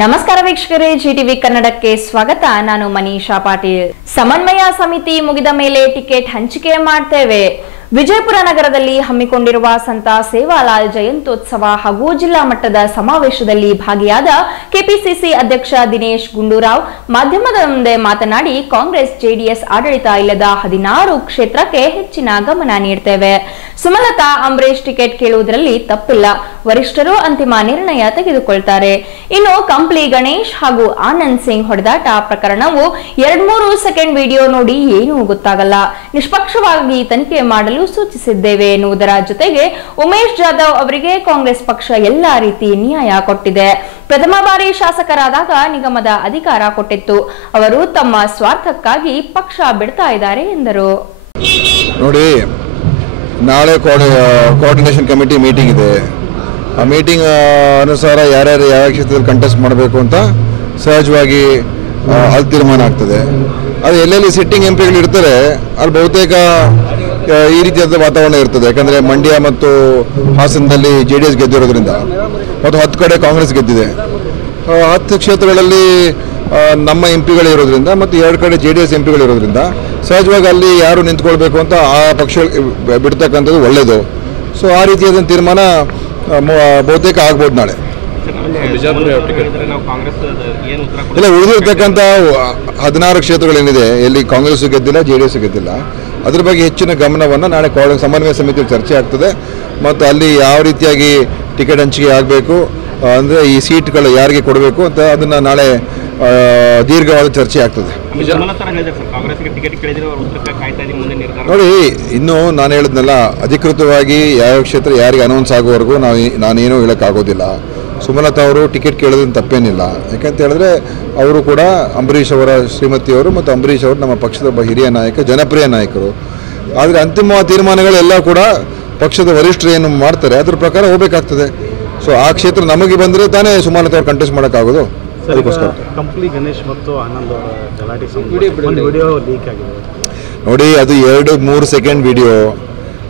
ನಮಸ್ಕಾರ ವೀಕ್ಷಕರೇ ಜಿಟಿವಿ ಕನ್ನಡಕ್ಕೆ ಸ್ವಾಗತ. ನಾನು ಮನೀಷಾ ಪಾಟೀಲ್. ಸಮನ್ವಯ ಸಮಿತಿ ಮುಗಿದ ಮೇಲೆ ಟಿಕೆಟ್ ಹಂಚಿಕೆ ಮಾಡ್ತೇವೆ. ವಿಜಯಪುರ ನಗರದಲ್ಲಿ ಹಮ್ಮಿಕೊಂಡಿರುವ ಸಂತ ಸೇವಾಲಾಲ್ ಜಯಂತ್ಯೋತ್ಸವ ಹಾಗೂ ಜಿಲ್ಲಾ ಮಟ್ಟದ ಸಮಾವೇಶದಲ್ಲಿ ಭಾಗಿಯಾದ ಕೆಪಿಸಿಸಿ ಅಧ್ಯಕ್ಷ ದಿನೇಶ್ ಗುಂಡೂರಾವ್ ಮಾಧ್ಯಮದ ಮುಂದೆ ಮಾತನಾಡಿ, ಕಾಂಗ್ರೆಸ್, ಜೆಡಿಎಸ್ ಆಡಳಿತ ಇಲ್ಲದ ಹದಿನಾರು ಕ್ಷೇತ್ರಕ್ಕೆ ಹೆಚ್ಚಿನ ಗಮನ ನೀಡ್ತೇವೆ. ಸುಮಲತಾ ಅಂಬರೀಶ್ ಟಿಕೆಟ್ ಕೇಳುವುದರಲ್ಲಿ ತಪ್ಪಿಲ್ಲ. ವರಿಷ್ಠರು ಅಂತಿಮ ನಿರ್ಣಯ ತೆಗೆದುಕೊಳ್ತಾರೆ. ಇನ್ನು ಕಂಪ್ಲಿ ಗಣೇಶ್ ಹಾಗೂ ಆನಂದ್ ಸಿಂಗ್ ಹೊಡೆದಾಟ ಪ್ರಕರಣವು ಎರಡ್ಮೂರು ಸೆಕೆಂಡ್ ವಿಡಿಯೋ ನೋಡಿ ಏನೂ ಗೊತ್ತಾಗಲ್ಲ. ನಿಷ್ಪಕ್ಷವಾಗಿ ತನಿಖೆ ಮಾಡಲು ಸೂಚಿಸಿದ್ದೇವೆ ಎನ್ನುವುದರ ಜೊತೆಗೆ ಉಮೇಶ್ ಜಾಧವ್ ಅವರಿಗೆ ಕಾಂಗ್ರೆಸ್ ಪಕ್ಷ ಎಲ್ಲಾ ರೀತಿ ನ್ಯಾಯ ಕೊಟ್ಟಿದೆ. ಪ್ರಥಮ ಬಾರಿ ಶಾಸಕರಾದಾಗ ನಿಗಮದ ಅಧಿಕಾರ ಕೊಟ್ಟಿತ್ತು. ಅವರು ತಮ್ಮ ಸ್ವಾರ್ಥಕ್ಕಾಗಿ ಪಕ್ಷ ಬಿಡ್ತಾ ಇದ್ದಾರೆ ಎಂದರು. ನೋಡಿ ನಾಳೆ ಕೋಆರ್ಡಿನೇಷನ್ ಕಮಿಟಿ ಮೀಟಿಂಗ್ ಇದೆ. ಆ ಮೀಟಿಂಗ್ ಅನುಸಾರ ಯಾರ್ಯಾರು ಯಾವ ಕ್ಷೇತ್ರದಲ್ಲಿ ಕಂಟೆಸ್ಟ್ ಮಾಡಬೇಕು ಅಂತ ಸಹಜವಾಗಿ ಅಲ್ಲಿ ತೀರ್ಮಾನ ಆಗ್ತದೆ. ಅದು ಎಲ್ಲೆಲ್ಲಿ ಸಿಟ್ಟಿಂಗ್ ಎಂ ಪಿಗಳು ಇರ್ತಾರೆ, ಅಲ್ಲಿ ಬಹುತೇಕ ಈ ರೀತಿಯಾದ ವಾತಾವರಣ ಇರ್ತದೆ. ಯಾಕಂದರೆ ಮಂಡ್ಯ ಮತ್ತು ಹಾಸನದಲ್ಲಿ ಜೆ ಡಿ ಎಸ್ ಗೆದ್ದಿರೋದ್ರಿಂದ. ಮತ್ತು ಹತ್ತು ಕಡೆ ಕಾಂಗ್ರೆಸ್ ಗೆದ್ದಿದೆ. ಹತ್ತು ಕ್ಷೇತ್ರಗಳಲ್ಲಿ ನಮ್ಮ ಎಂ ಪಿಗಳಿರೋದ್ರಿಂದ ಮತ್ತು ಎರಡು ಕಡೆ ಜೆ ಡಿ ಎಸ್ ಎಂ ಪಿಗಳು ಇರೋದ್ರಿಂದ ಸಹಜವಾಗಿ ಅಲ್ಲಿ ಯಾರು ನಿಂತ್ಕೊಳ್ಬೇಕು ಅಂತ ಆ ಪಕ್ಷ ಬಿಡ್ತಕ್ಕಂಥದ್ದು ಒಳ್ಳೆಯದು ಸೊ ಆ ರೀತಿಯಾದ ತೀರ್ಮಾನ ಬಹುತೇಕ ಆಗ್ಬೋದು ನಾಳೆ. ಇಲ್ಲ ಉಳಿದಿರ್ತಕ್ಕಂಥ ಹದಿನಾರು ಕ್ಷೇತ್ರಗಳೇನಿದೆ ಎಲ್ಲಿ ಕಾಂಗ್ರೆಸ್ ಗೆದ್ದಿಲ್ಲ ಜೆ ಡಿ ಎಸ್ ಗೆದ್ದಿಲ್ಲ ಅದ್ರ ಬಗ್ಗೆ ಹೆಚ್ಚಿನ ಗಮನವನ್ನು ನಾಳೆ ಸಮನ್ವಯ ಸಮಿತಿಯಲ್ಲಿ ಚರ್ಚೆ ಆಗ್ತದೆ. ಮತ್ತು ಅಲ್ಲಿ ಯಾವ ರೀತಿಯಾಗಿ ಟಿಕೆಟ್ ಹಂಚಿಕೆ ಆಗಬೇಕು ಅಂದರೆ ಈ ಸೀಟ್ಗಳು ಯಾರಿಗೆ ಕೊಡಬೇಕು ಅಂತ ಅದನ್ನು ನಾಳೆ ದೀರ್ಘವಾದ ಚರ್ಚೆ ಆಗ್ತದೆ. ನೋಡಿ ಇನ್ನು ನಾನು ಹೇಳಿದ್ನಲ್ಲ ಅಧಿಕೃತವಾಗಿ ಯಾವ ಕ್ಷೇತ್ರ ಯಾರಿಗೆ ಅನೌನ್ಸ್ ಆಗೋವರೆಗೂ ನಾವು ನಾನೇನು ಹೇಳೋಕ್ಕಾಗೋದಿಲ್ಲ. ಸುಮಲತಾ ಅವರು ಟಿಕೆಟ್ ಕೇಳೋದ್ರಿಂದ ತಪ್ಪೇನಿಲ್ಲ. ಯಾಕಂತ ಹೇಳಿದ್ರೆ ಅವರು ಕೂಡ ಅಂಬರೀಷ್ ಅವರ ಶ್ರೀಮತಿಯವರು ಮತ್ತು ಅಂಬರೀಷ್ ಅವರು ನಮ್ಮ ಪಕ್ಷದ ಒಬ್ಬ ಹಿರಿಯ ನಾಯಕ ಜನಪ್ರಿಯ ನಾಯಕರು. ಆದರೆ ಅಂತಿಮ ತೀರ್ಮಾನಗಳೆಲ್ಲ ಕೂಡ ಪಕ್ಷದ ವರಿಷ್ಠರು ಏನು ಮಾಡ್ತಾರೆ ಅದ್ರ ಪ್ರಕಾರ ಹೋಗಬೇಕಾಗ್ತದೆ. ಸೊ ಆ ಕ್ಷೇತ್ರ ನಮಗೆ ಬಂದರೆ ತಾನೇ ಸುಮಲತಾ ಅವ್ರು ಕಂಟೆಸ್ಟ್ ಮಾಡೋಕ್ಕಾಗೋದು. ಅದಕ್ಕೋಸ್ಕರ. ಕಂಪ್ಲಿ ಗಣೇಶ್ ಮತ್ತು ಆನಂದ್ ಅವರ ಗಲಾಟೆ ಸಂಬಂಧ ಒಂದು ವಿಡಿಯೋ ಲೀಕ್ ಆಗಿದೆ. ನೋಡಿ ಅದು ಎರಡು ಮೂರು ಸೆಕೆಂಡ್ ವಿಡಿಯೋ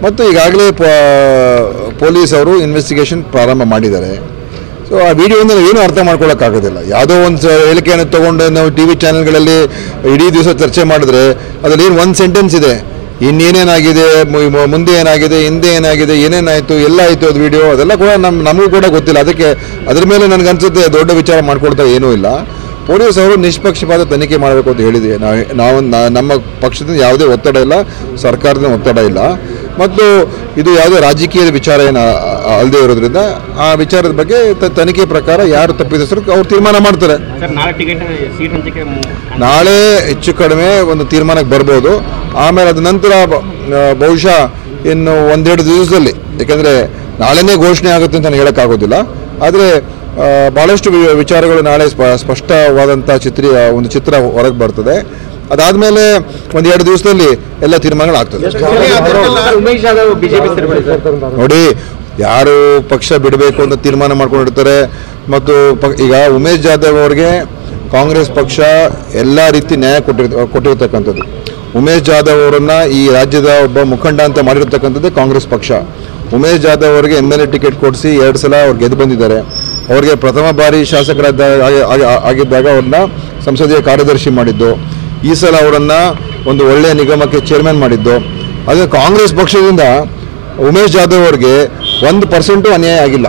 ಮತ್ತು ಈಗಾಗಲೇ ಪೊಲೀಸ್ ಅವರು ಇನ್ವೆಸ್ಟಿಗೇಷನ್ ಪ್ರಾರಂಭ ಮಾಡಿದ್ದಾರೆ. ಸೊ ಆ ವಿಡಿಯೋಯಿಂದ ಏನು ಅರ್ಥ ಮಾಡ್ಕೊಳ್ಳೋಕ್ಕಾಗೋದಿಲ್ಲ ಯಾವುದೋ ಒಂದು ಹೇಳಿಕೆಯನ್ನು ತೊಗೊಂಡು ನಾವು ಟಿ ವಿ ಚಾನೆಲ್ಗಳಲ್ಲಿ ಇಡೀ ದಿವಸ ಚರ್ಚೆ ಮಾಡಿದ್ರೆ ಅದರಲ್ಲಿ ಏನು ಒಂದು ಸೆಂಟೆನ್ಸ್ ಇದೆ. ಇನ್ನೇನೇನಾಗಿದೆ ಮುಂದೆ ಏನಾಗಿದೆ ಹಿಂದೆ ಏನಾಗಿದೆ ಏನೇನಾಯಿತು ಎಲ್ಲ ಆಯಿತು ಅದು ವಿಡಿಯೋ ಅದೆಲ್ಲ ಕೂಡ ನಮ್ಮ ನಮಗೂ ಕೂಡ ಗೊತ್ತಿಲ್ಲ. ಅದಕ್ಕೆ ಅದ್ರ ಮೇಲೆ ನನಗನ್ಸುತ್ತೆ ದೊಡ್ಡ ವಿಚಾರ ಮಾಡ್ಕೊಳ್ತಾ ಏನೂ ಇಲ್ಲ. ಪೊಲೀಸ್ ಅವರು ನಿಷ್ಪಕ್ಷಪಾತ ತನಿಖೆ ಮಾಡಬೇಕು ಅಂತ ಹೇಳಿದೆ. ನಾವು ನಾವು ನಮ್ಮ ಪಕ್ಷದಿಂದ ಯಾವುದೇ ಒತ್ತಡ ಇಲ್ಲ ಸರ್ಕಾರದ ಒತ್ತಡ ಇಲ್ಲ. ಮತ್ತು ಇದು ಯಾವುದೇ ರಾಜಕೀಯದ ವಿಚಾರ ಏನು ಅಲ್ಲದೆ ಇರೋದ್ರಿಂದ ಆ ವಿಚಾರದ ಬಗ್ಗೆ ತನಿಖೆ ಪ್ರಕಾರ ಯಾರು ತಪ್ಪಿದಸರು ಅವ್ರು ತೀರ್ಮಾನ ಮಾಡ್ತಾರೆ. ನಾಳೆ ಹೆಚ್ಚು ಕಡಿಮೆ ಒಂದು ತೀರ್ಮಾನಕ್ಕೆ ಬರ್ಬೋದು. ಆಮೇಲೆ ಅದ ನಂತರ ಬಹುಶಃ ಇನ್ನು ಒಂದೆರಡು ದಿವಸದಲ್ಲಿ ಯಾಕೆಂದರೆ ನಾಳೆನೇ ಘೋಷಣೆ ಆಗುತ್ತೆ ಅಂತ ನಾನು ಹೇಳೋಕ್ಕಾಗೋದಿಲ್ಲ. ಆದರೆ ಭಾಳಷ್ಟು ವಿ- ವಿಚಾರಗಳು ನಾಳೆ ಸ್ಪ ಸ್ಪಷ್ಟವಾದಂಥ ಚಿತ್ರ ಒಂದು ಚಿತ್ರ ಹೊರಗೆ ಬರ್ತದೆ. ಅದಾದಮೇಲೆ ಒಂದು ಎರಡು ದಿವಸದಲ್ಲಿ ಎಲ್ಲ ತೀರ್ಮಾನಗಳಾಗ್ತದೆ. ಉಮೇಶ್ ಯಾದವ್ ಬಿಜೆಪಿ ನೋಡಿ ಯಾರು ಪಕ್ಷ ಬಿಡಬೇಕು ಅಂತ ತೀರ್ಮಾನ ಮಾಡ್ಕೊಂಡಿರ್ತಾರೆ ಮತ್ತು ಈಗ ಉಮೇಶ್ ಜಾಧವ್ ಅವರಿಗೆ ಕಾಂಗ್ರೆಸ್ ಪಕ್ಷ ಎಲ್ಲ ರೀತಿ ನ್ಯಾಯ ಕೊಟ್ಟಿರ್ ಕೊಟ್ಟಿರ್ತಕ್ಕಂಥದ್ದು. ಉಮೇಶ್ ಜಾಧವ್ ಅವರನ್ನು ಈ ರಾಜ್ಯದ ಒಬ್ಬ ಮುಖಂಡ ಅಂತ ಮಾಡಿರ್ತಕ್ಕಂಥದ್ದೇ ಕಾಂಗ್ರೆಸ್ ಪಕ್ಷ. ಉಮೇಶ್ ಜಾಧವ್ ಅವರಿಗೆ ಎಂ ಎಲ್ ಎ ಟಿಕೆಟ್ ಕೊಡಿಸಿ ಎರಡು ಸಲ ಅವ್ರು ಗೆದ್ದು ಬಂದಿದ್ದಾರೆ. ಅವರಿಗೆ ಪ್ರಥಮ ಬಾರಿ ಶಾಸಕರಾದ ಆಗಿ- ಆಗಿ- ಆಗಿದ್ದಾಗ ಅವ್ರನ್ನ ಸಂಸದೀಯ ಕಾರ್ಯದರ್ಶಿ ಮಾಡಿದ್ದು. ಈ ಸಲ ಅವರನ್ನು ಒಂದು ಒಳ್ಳೆಯ ನಿಗಮಕ್ಕೆ ಚೇರ್ಮನ್ ಮಾಡಿದ್ದು. ಅದೇ ಕಾಂಗ್ರೆಸ್ ಪಕ್ಷದಿಂದ ಉಮೇಶ್ ಜಾಧವ್ ಅವ್ರಿಗೆ ಒಂದು ಪರ್ಸೆಂಟು ಅನ್ಯಾಯ ಆಗಿಲ್ಲ.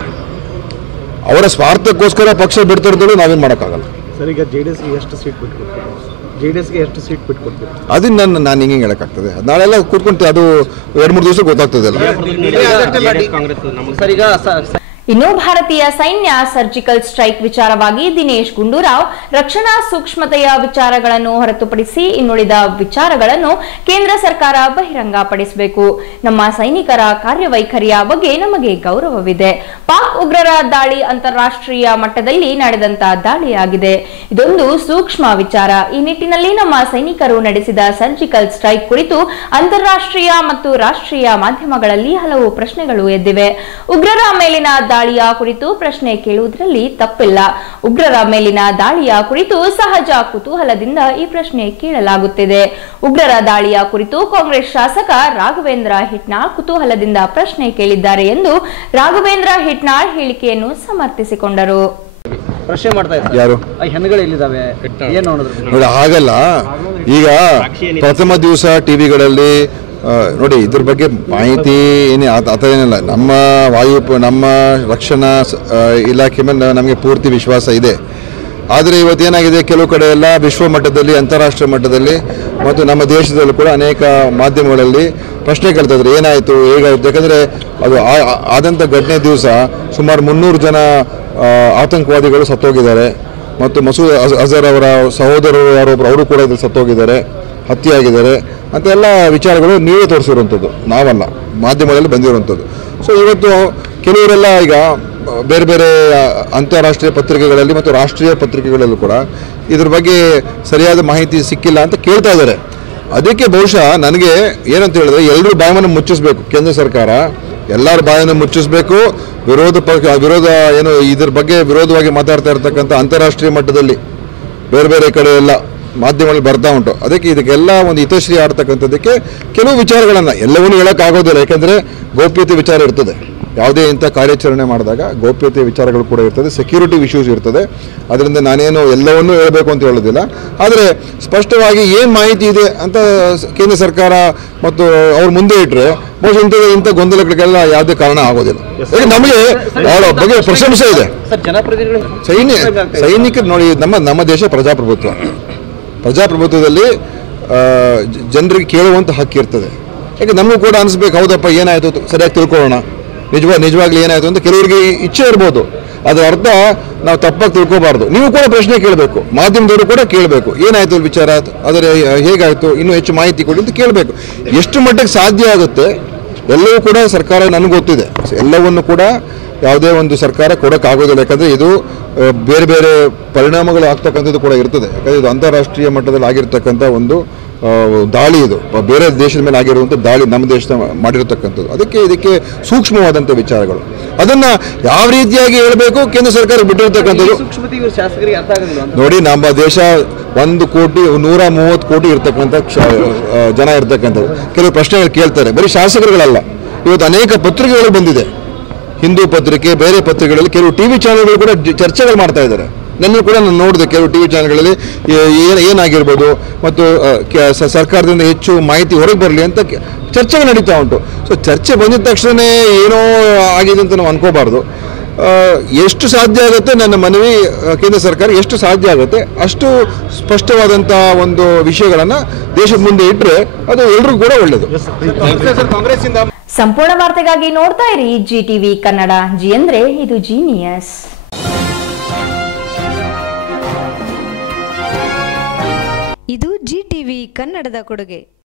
ಅವರ ಸ್ವಾರ್ಥಕ್ಕೋಸ್ಕರ ಪಕ್ಷ ಬಿಡ್ತಿರೋದು ನಾವೇನು ಮಾಡೋಕ್ಕಾಗಲ್ಲ. ಸರ್, ಈಗ ಜೆ ಎಷ್ಟು ಸೀಟ್ ಬಿಟ್ಕೊಡ್ತೀರಿ? ಜೆ ಡಿ ಎಸ್ಗೆ ಎಷ್ಟು ಸೀಟ್ ಬಿಟ್ಕೊಡ್ತೀವಿ ಅದನ್ನ ನಾನು ನಾನು ಹಿಂಗೆ ಹೇಳೋಕ್ಕಾಗ್ತದೆ. ನಾಳೆಲ್ಲ ಕೂತ್ಕೊಂತೀವಿ ಅದು ಎರಡು ಮೂರು ದಿವಸ ಗೊತ್ತಾಗ್ತದಲ್ಲ. ಸರ್ ನಮಗೆ ಇನ್ನು ಭಾರತೀಯ ಸೈನ್ಯ ಸರ್ಜಿಕಲ್ ಸ್ಟ್ರೈಕ್ ವಿಚಾರವಾಗಿ ದಿನೇಶ್ ಗುಂಡೂರಾವ್ ರಕ್ಷಣಾ ಸೂಕ್ಷ್ಮತೆಯ ವಿಚಾರಗಳನ್ನು ಹೊರತುಪಡಿಸಿ ಇನ್ನುಳಿದ ವಿಚಾರಗಳನ್ನು ಕೇಂದ್ರ ಸರ್ಕಾರ ಬಹಿರಂಗಪಡಿಸಬೇಕು. ನಮ್ಮ ಸೈನಿಕರ ಕಾರ್ಯವೈಖರಿಯ ಬಗ್ಗೆ ನಮಗೆ ಗೌರವವಿದೆ. ಪಾಕ್ ಉಗ್ರರ ದಾಳಿ ಅಂತಾರಾಷ್ಟ್ರೀಯ ಮಟ್ಟದಲ್ಲಿ ನಡೆದಂತಹ ದಾಳಿಯಾಗಿದೆ. ಇದೊಂದು ಸೂಕ್ಷ್ಮ ವಿಚಾರ. ಈ ನಿಟ್ಟಿನಲ್ಲಿ ನಮ್ಮ ಸೈನಿಕರು ನಡೆಸಿದ ಸರ್ಜಿಕಲ್ ಸ್ಟ್ರೈಕ್ ಕುರಿತು ಅಂತಾರಾಷ್ಟ್ರೀಯ ಮತ್ತು ರಾಷ್ಟ್ರೀಯ ಮಾಧ್ಯಮಗಳಲ್ಲಿ ಹಲವು ಪ್ರಶ್ನೆಗಳು ಎದ್ದಿವೆ. ಉಗ್ರರ ಮೇಲಿನ ದಾಳಿಯ ಕುರಿತು ಪ್ರಶ್ನೆ ಕೇಳುವುದರಲ್ಲಿ ತಪ್ಪಿಲ್ಲ. ಉಗ್ರರ ಮೇಲಿನ ದಾಳಿಯ ಕುರಿತು ಸಹಜ ಕುತೂಹಲದಿಂದ ಈ ಪ್ರಶ್ನೆ ಕೇಳಲಾಗುತ್ತಿದೆ. ಉಗ್ರರ ದಾಳಿಯ ಕುರಿತು ಕಾಂಗ್ರೆಸ್ ಶಾಸಕ ರಾಘವೇಂದ್ರ ಹಿಟ್ನಾಳ್ ಕುತೂಹಲದಿಂದ ಪ್ರಶ್ನೆ ಕೇಳಿದ್ದಾರೆ ಎಂದು ರಾಘವೇಂದ್ರ ಹಿಟ್ನಾಳ್ ಹೇಳಿಕೆಯನ್ನು ಸಮರ್ಥಿಸಿಕೊಂಡರು. ಪ್ರಶ್ನೆ ಮಾಡ್ತಾ ಇದ್ದಾರೆ. ಯಾರು? ಆ ಹೆಣ್ಣುಗಳು ಎಲ್ಲಿದ್ದಾವೆ? ಏನು ನೋಡಿ ಹಾಗಲ್ಲ. ಈಗ ಪ್ರಥಮ ದಿವಸ ಟಿವಿಗಳಲ್ಲಿ ನೋಡಿ, ಇದ್ರ ಬಗ್ಗೆ ಮಾಹಿತಿ ಏನೇ ಆ ಥರ ಏನಿಲ್ಲ. ನಮ್ಮ ವಾಯು ನಮ್ಮ ರಕ್ಷಣಾ ಇಲಾಖೆ ಮೇಲೆ ನಮಗೆ ಪೂರ್ತಿ ವಿಶ್ವಾಸ ಇದೆ. ಆದರೆ ಇವತ್ತೇನಾಗಿದೆ ಕೆಲವು ಕಡೆ ಎಲ್ಲ ವಿಶ್ವ ಮಟ್ಟದಲ್ಲಿ, ಅಂತಾರಾಷ್ಟ್ರೀಯ ಮಟ್ಟದಲ್ಲಿ ಮತ್ತು ನಮ್ಮ ದೇಶದಲ್ಲೂ ಕೂಡ ಅನೇಕ ಮಾಧ್ಯಮಗಳಲ್ಲಿ ಪ್ರಶ್ನೆ ಕೇಳ್ತಾಯಿದ್ರು ಏನಾಯಿತು? ಹೇಗಾಯಿತು? ಯಾಕಂದರೆ ಅದು ಆದಂಥ ಘಟನೆ ದಿವಸ ಸುಮಾರು ಮುನ್ನೂರು ಜನ ಆತಂಕವಾದಿಗಳು ಸತ್ತೋಗಿದ್ದಾರೆ. ಮತ್ತು ಮಸೂದ್ ಅಜ್- ಅಜರ್ ಅವರ ಸಹೋದರರು ಯಾರೊಬ್ಬರು ಅವರು ಕೂಡ ಇದ್ರಲ್ಲಿ ಸತ್ತೋಗಿದ್ದಾರೆ. ಹತ್ಯೆಯಾಗಿದ್ದಾರೆ ಅಂತ ಎಲ್ಲ ವಿಚಾರಗಳು ನೀವೇ ತೋರಿಸಿರುವಂಥದ್ದು, ನಾವಲ್ಲ, ಮಾಧ್ಯಮದಲ್ಲಿ ಬಂದಿರುವಂಥದ್ದು. ಸೊ ಇವತ್ತು ಕೆಲವರೆಲ್ಲ ಈಗ ಬೇರೆ ಬೇರೆ ಅಂತಾರಾಷ್ಟ್ರೀಯ ಪತ್ರಿಕೆಗಳಲ್ಲಿ ಮತ್ತು ರಾಷ್ಟ್ರೀಯ ಪತ್ರಿಕೆಗಳಲ್ಲೂ ಕೂಡ ಇದ್ರ ಬಗ್ಗೆ ಸರಿಯಾದ ಮಾಹಿತಿ ಸಿಕ್ಕಿಲ್ಲ ಅಂತ ಕೇಳ್ತಾ ಇದ್ದಾರೆ. ಅದಕ್ಕೆ ಬಹುಶಃ ನನಗೆ ಏನಂತ ಹೇಳಿದ್ರೆ ಎಲ್ಲರೂ ಬಾಯವನ್ನು ಮುಚ್ಚಿಸ್ಬೇಕು. ಕೇಂದ್ರ ಸರ್ಕಾರ ಎಲ್ಲರ ಬಾಯನ್ನು ಮುಚ್ಚಿಸ್ಬೇಕು. ವಿರೋಧ ಪಕ್ಷ, ವಿರೋಧ ಏನು ಇದ್ರ ಬಗ್ಗೆ ವಿರೋಧವಾಗಿ ಮಾತಾಡ್ತಾ ಇರ್ತಕ್ಕಂಥ ಅಂತಾರಾಷ್ಟ್ರೀಯ ಮಟ್ಟದಲ್ಲಿ ಬೇರೆ ಬೇರೆ ಕಡೆ ಎಲ್ಲ ಮಾಧ್ಯಮಗಳಲ್ಲಿ ಬರ್ತಾ ಉಂಟು. ಅದಕ್ಕೆ ಇದಕ್ಕೆಲ್ಲ ಒಂದು ಹಿತಶ್ರೀ ಆಡ್ತಕ್ಕಂಥದ್ದಕ್ಕೆ ಕೆಲವು ವಿಚಾರಗಳನ್ನು ಎಲ್ಲವನ್ನೂ ಹೇಳೋಕ್ಕಾಗೋದಿಲ್ಲ. ಯಾಕೆಂದರೆ ಗೋಪ್ಯತೆ ವಿಚಾರ ಇರ್ತದೆ. ಯಾವುದೇ ಇಂಥ ಕಾರ್ಯಾಚರಣೆ ಮಾಡಿದಾಗ ಗೋಪ್ಯತೆ ವಿಚಾರಗಳು ಕೂಡ ಇರ್ತದೆ. ಸೆಕ್ಯೂರಿಟಿ ಇಶ್ಯೂಸ್ ಇರ್ತದೆ. ಅದರಿಂದ ನಾನೇನು ಎಲ್ಲವನ್ನೂ ಹೇಳಬೇಕು ಅಂತ ಹೇಳೋದಿಲ್ಲ. ಆದರೆ ಸ್ಪಷ್ಟವಾಗಿ ಏನು ಮಾಹಿತಿ ಇದೆ ಅಂತ ಕೇಂದ್ರ ಸರ್ಕಾರ ಮತ್ತು ಅವ್ರು ಮುಂದೆ ಇಟ್ಟರೆ ಬಹುಶಃ ಇಂಥ ಇಂಥ ಗೊಂದಲಗಳಿಗೆಲ್ಲ ಯಾವುದೇ ಕಾರಣ ಆಗೋದಿಲ್ಲ. ಯಾಕೆ ನಮಗೆ ಬಹಳ ಬಗ್ಗೆ ಪ್ರಶಂಸೆ ಇದೆ. ಸೈನ್ಯ ಸೈನಿಕರು ನೋಡಿ ನಮ್ಮ ನಮ್ಮ ದೇಶ ಪ್ರಜಾಪ್ರಭುತ್ವ. ಪ್ರಜಾಪ್ರಭುತ್ವದಲ್ಲಿ ಜನರಿಗೆ ಕೇಳುವಂಥ ಹಕ್ಕು ಇರ್ತದೆ. ಯಾಕೆ ನಮಗೂ ಕೂಡ ಅನಿಸ್ಬೇಕು, ಹೌದಪ್ಪ, ಏನಾಯಿತು ಸರಿಯಾಗಿ ತಿಳ್ಕೊಳ್ಳೋಣ. ನಿಜವಾ, ನಿಜವಾಗ್ಲೂ ಏನಾಯಿತು ಅಂತ ಕೆಲವರಿಗೆ ಇಚ್ಛೆ ಇರ್ಬೋದು. ಅದರ ಅರ್ಥ ನಾವು ತಪ್ಪಾಗಿ ತಿಳ್ಕೊಬಾರ್ದು. ನೀವು ಕೂಡ ಪ್ರಶ್ನೆ ಕೇಳಬೇಕು. ಮಾಧ್ಯಮದವರು ಕೂಡ ಕೇಳಬೇಕು. ಏನಾಯಿತು ವಿಚಾರ? ಅದರ ಹೇಗಾಯಿತು? ಇನ್ನೂ ಹೆಚ್ಚು ಮಾಹಿತಿ ಕೊಡಿ ಅಂತ ಕೇಳಬೇಕು. ಎಷ್ಟು ಮಟ್ಟಿಗೆ ಸಾಧ್ಯ ಆಗುತ್ತೆ? ಎಲ್ಲವೂ ಕೂಡ ಸರ್ಕಾರ ನನಗೆ ಗೊತ್ತಿದೆ. ಎಲ್ಲವನ್ನು ಕೂಡ ಯಾವುದೇ ಒಂದು ಸರ್ಕಾರ ಕೊಡೋಕ್ಕಾಗೋದಿಲ್ಲ. ಯಾಕಂದರೆ ಇದು ಬೇರೆ ಬೇರೆ ಪರಿಣಾಮಗಳು ಆಗ್ತಕ್ಕಂಥದ್ದು ಕೂಡ ಇರ್ತದೆ. ಯಾಕಂದರೆ ಇದು ಅಂತಾರಾಷ್ಟ್ರೀಯ ಮಟ್ಟದಲ್ಲಿ ಆಗಿರ್ತಕ್ಕಂಥ ಒಂದು ದಾಳಿ ಇದು. ಬೇರೆ ದೇಶದ ಮೇಲೆ ಆಗಿರುವಂಥ ದಾಳಿ ನಮ್ಮ ದೇಶದ ಮಾಡಿರತಕ್ಕಂಥದ್ದು. ಅದಕ್ಕೆ ಇದಕ್ಕೆ ಸೂಕ್ಷ್ಮವಾದಂಥ ವಿಚಾರಗಳು. ಅದನ್ನು ಯಾವ ರೀತಿಯಾಗಿ ಹೇಳಬೇಕು? ಕೇಂದ್ರ ಸರ್ಕಾರ ಬಿಟ್ಟಿರ್ತಕ್ಕಂಥದ್ದು. ನೋಡಿ ನಮ್ಮ ದೇಶ ಒಂದು ಕೋಟಿ ನೂರ ಮೂವತ್ತು ಕೋಟಿ ಇರತಕ್ಕಂಥ ಜನ ಇರ್ತಕ್ಕಂಥದ್ದು. ಕೆಲವು ಪ್ರಶ್ನೆಗಳು ಕೇಳ್ತಾರೆ. ಬರೀ ಶಾಸಕರುಗಳಲ್ಲ. ಇವತ್ತು ಅನೇಕ ಪತ್ರಿಕೆಗಳು ಬಂದಿದೆ. ಹಿಂದೂ ಪತ್ರಿಕೆ ಬೇರೆ ಪತ್ರಿಕೆಗಳಲ್ಲಿ ಕೆಲವು ಟಿ ವಿ ಚಾನಲ್ಗಳು ಕೂಡ ಚರ್ಚೆಗಳು ಮಾಡ್ತಾ ಇದ್ದಾರೆ. ನನ್ನ ಕೂಡ ನಾನು ನೋಡಿದೆ ಕೆಲವು ಟಿ ವಿ ಚಾನಲ್ಗಳಲ್ಲಿ ಏನು ಏನಾಗಿರ್ಬೋದು ಮತ್ತು ಸರ್ಕಾರದಿಂದ ಹೆಚ್ಚು ಮಾಹಿತಿ ಹೊರಗೆ ಬರಲಿ ಅಂತ ಚರ್ಚೆಗಳು ನಡೀತಾ ಉಂಟು. ಸೊ ಚರ್ಚೆ ಬಂದಿದ ತಕ್ಷಣ ಏನೋ ಆಗಿದೆ ಅಂತ ನಾವು ಅನ್ಕೋಬಾರ್ದು. ಎಷ್ಟು ಸಾಧ್ಯ ಆಗುತ್ತೆ ನನ್ನ ಮನವಿ ಕೇಂದ್ರ ಸರ್ಕಾರ ಎಷ್ಟು ಸಾಧ್ಯ ಆಗುತ್ತೆ? ಅಷ್ಟು ಸ್ಪಷ್ಟವಾದಂಥ ಒಂದು ವಿಷಯಗಳನ್ನು ದೇಶದ ಮುಂದೆ ಇಟ್ಟರೆ ಅದು ಎಲ್ರಿಗೂ ಕೂಡ ಒಳ್ಳೆಯದು ಸಂಪೂರ್ಣ ವಾರ್ತೆಗಾಗಿ ನೋಡ್ತಾ ಇರಿ ಜಿ ಟಿವಿ ಕನ್ನಡ. ಜಿ ಅಂದ್ರೆ ಇದು ಜೀನಿಯಸ್ ಇದು ಜಿ ಟಿವಿ ಕನ್ನಡದ ಕೊಡುಗೆ.